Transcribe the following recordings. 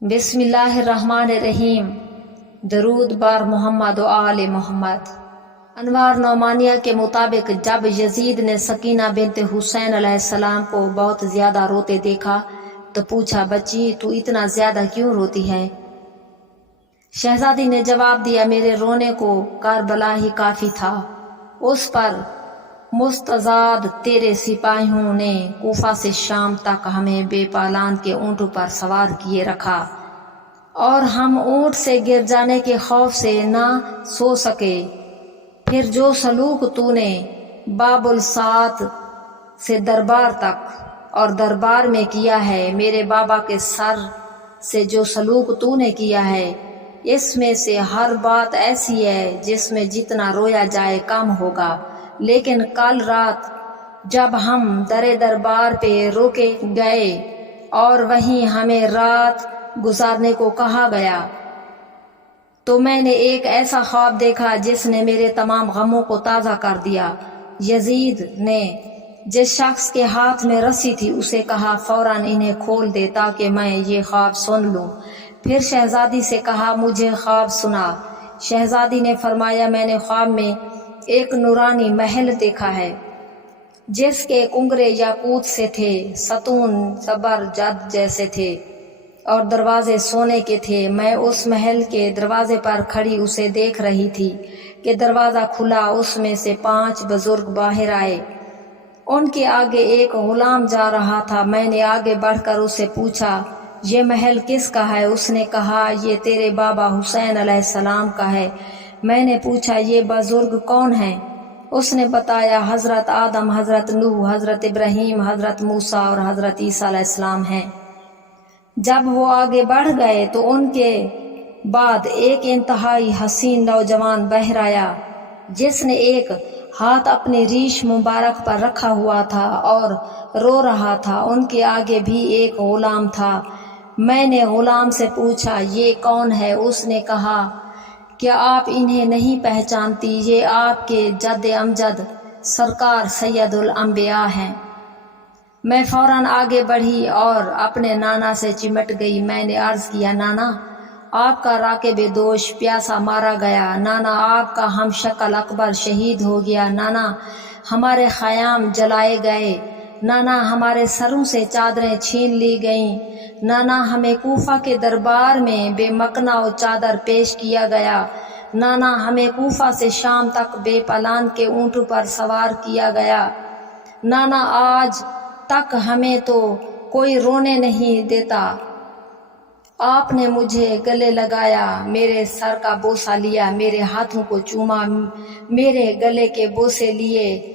बिस्मिल्लाहिर्रहमानिर्रहीम। दरूद बार मोहम्मद व आले मोहम्मद। अनवार नौमानिया के मुताबिक जब यजीद ने सकीना बिनते हुसैन अलैहिस्सलाम को बहुत ज्यादा रोते देखा तो पूछा, बच्ची तू इतना ज्यादा क्यों रोती है? शहजादी ने जवाब दिया, मेरे रोने को करबला ही काफी था। उस पर मुस्तजाद तेरे सिपाहियों ने कूफा से शाम तक हमें बेपालान के ऊँटों पर सवार किए रखा और हम ऊँट से गिर जाने के खौफ से ना सो सके। फिर जो सलूक तूने बाबुल सात से दरबार तक और दरबार में किया है, मेरे बाबा के सर से जो सलूक तूने किया है, इसमें से हर बात ऐसी है जिसमें जितना रोया जाए कम होगा। लेकिन कल रात जब हम दरे दरबार पे रोके गए और वहीं हमें रात गुजारने को कहा गया तो मैंने एक ऐसा ख्वाब देखा जिसने मेरे तमाम गमों को ताज़ा कर दिया। यजीद ने जिस शख्स के हाथ में रस्सी थी उसे कहा, फौरन इन्हें खोल दे ताकि मैं ये ख्वाब सुन लूं। फिर शहजादी से कहा, मुझे ख्वाब सुना। शहजादी ने फरमाया, मैंने ख्वाब में एक नूरानी महल देखा है जिसके कुंगरे याकूत से थे, सतून जबरजद जैसे थे और दरवाजे सोने के थे। मैं उस महल के दरवाजे पर खड़ी उसे देख रही थी कि दरवाजा खुला, उसमें से 5 बुजुर्ग बाहर आए। उनके आगे एक गुलाम जा रहा था। मैंने आगे बढ़कर उसे पूछा, ये महल किसका है? उसने कहा, ये तेरे बाबा हुसैन अलैहिस्सलाम का है। मैंने पूछा, ये बुजुर्ग कौन हैं? उसने बताया, हजरत आदम, हजरत नूह, हजरत इब्राहिम, हजरत मूसा और हजरत ईसा अलैहिस्सलाम हैं। जब वो आगे बढ़ गए तो उनके बाद एक इंतहाई हसीन नौजवान बाहर आया जिसने एक हाथ अपने रीश मुबारक पर रखा हुआ था और रो रहा था। उनके आगे भी एक गुलाम था। मैंने गुलाम से पूछा, ये कौन है? उसने कहा, क्या आप इन्हें नहीं पहचानती? ये आपके जद अमजद सरकार सैयदुल अंबिया हैं। मैं फौरन आगे बढ़ी और अपने नाना से चिमट गई। मैंने अर्ज किया, नाना आपका राकिब दोष प्यासा मारा गया। नाना आपका हम शक्ल अकबर शहीद हो गया। नाना हमारे ख़याम जलाए गए। नाना हमारे सरों से चादरें छीन ली गईं। नाना हमें कूफा के दरबार में बेमकना और चादर पेश किया गया। नाना हमें कूफा से शाम तक बेपलान के ऊँटों पर सवार किया गया। नाना आज तक हमें तो कोई रोने नहीं देता। आपने मुझे गले लगाया, मेरे सर का बोसा लिया, मेरे हाथों को चूमा, मेरे गले के बोसे लिए,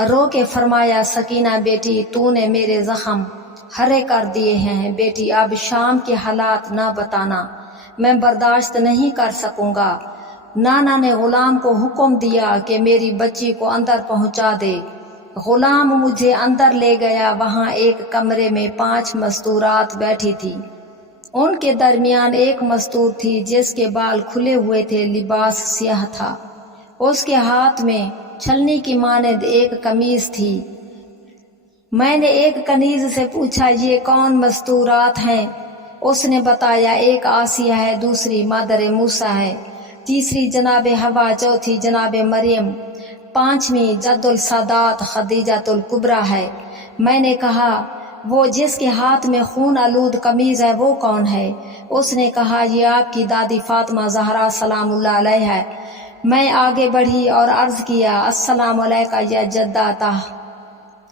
रो के फरमाया, सकीना बेटी तूने मेरे जख्म हरे कर दिए हैं। बेटी अब शाम के हालात ना बताना, मैं बर्दाश्त नहीं कर सकूंगा। नाना ने गुलाम को हुक्म दिया कि मेरी बच्ची को अंदर पहुंचा दे। गुलाम मुझे अंदर ले गया। वहां एक कमरे में 5 मस्तूरात बैठी थी। उनके दरमियान एक मस्तूर थी जिसके बाल खुले हुए थे, लिबास स्याह था। उसके हाथ में छलनी की मानद एक कमीज थी। मैंने एक कनीज से पूछा, ये कौन मस्तूरात हैं? उसने बताया, एक आसिया है, दूसरी मादर मूसा है, तीसरी जनाबे हवा, चौथी जनाबे मरियम, 5वीं जद्दुल सादात खदीजातुल कुबरा है। मैंने कहा, वो जिसके हाथ में खून आलूद कमीज है वो कौन है? उसने कहा, ये आपकी दादी फातिमा ज़हरा सलामुल्लाह अलैहा है। मैं आगे बढ़ी और अर्ज किया, अस्सलाम अलैका या जद्दाता।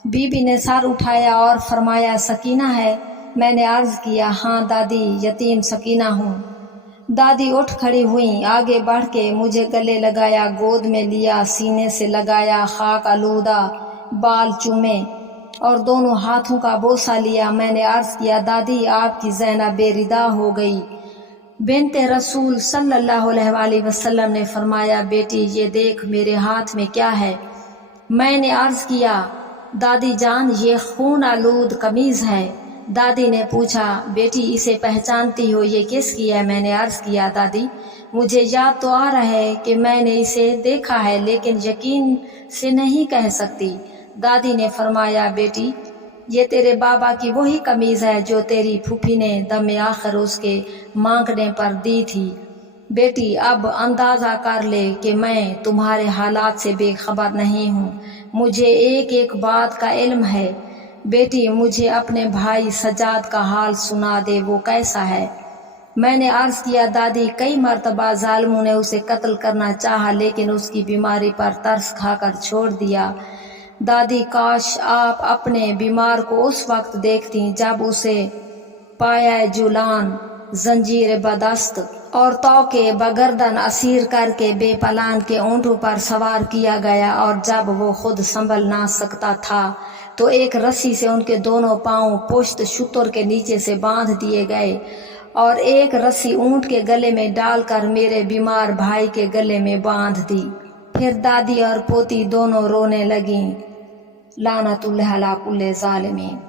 बीबी ने सर उठाया और फरमाया, सकीना है? मैंने अर्ज किया, हाँ दादी, यतीम सकीना हूँ। दादी उठ खड़ी हुई, आगे बढ़ के मुझे गले लगाया, गोद में लिया, सीने से लगाया, खाक आलूदा बाल चूमे और दोनों हाथों का बोसा लिया। मैंने अर्ज किया, दादी आपकी ज़ैनब बेरिदा हो गई। बिनते रसूल सल्लल्लाहु अलैहि वसल्लम ने फरमाया, बेटी ये देख मेरे हाथ में क्या है? मैंने अर्ज किया, दादी जान ये खून आलूद कमीज है। दादी ने पूछा, बेटी इसे पहचानती हो? ये किसकी है? मैंने अर्ज किया, दादी मुझे याद तो आ रहा है कि मैंने इसे देखा है लेकिन यकीन से नहीं कह सकती। दादी ने फरमाया, बेटी یہ تیرے بابا کی وہی قمیض ہے جو تیری پھوپھی نے دم آخر اس کے مانگنے پر دی تھی۔ بیٹی اب اندازہ کر لے کہ میں تمہارے حالات سے بے خبر نہیں ہوں، مجھے ایک ایک بات کا علم ہے۔ بیٹی مجھے اپنے بھائی سجاد کا حال سنا دے، وہ کیسا ہے؟ میں نے عرض کیا دادی کئی مرتبہ ظالموں نے اسے قتل کرنا چاہا لیکن اس کی بیماری پر ترس کھا کر چھوڑ دیا۔ دادی کاش آپ اپنے بیمار کو اس وقت دیکھتی جب اسے پایا جولان زنجیر بدست اور تو کے بگردن اسیر کر کے بے پلان کے اونٹوں پر سوار کیا گیا، اور جب وہ خود سنبھل نہ سکتا تھا تو ایک رسی سے ان کے دونوں پاؤں پشت شتر کے نیچے سے باندھ دیے گئے اور ایک رسی اونٹ کے گلے میں ڈال کر میرے بیمار بھائی کے گلے میں باندھ دی۔ پھر دادی اور پوتی دونوں رونے لگیں۔ لعنت اللہ علی کل ظالمین۔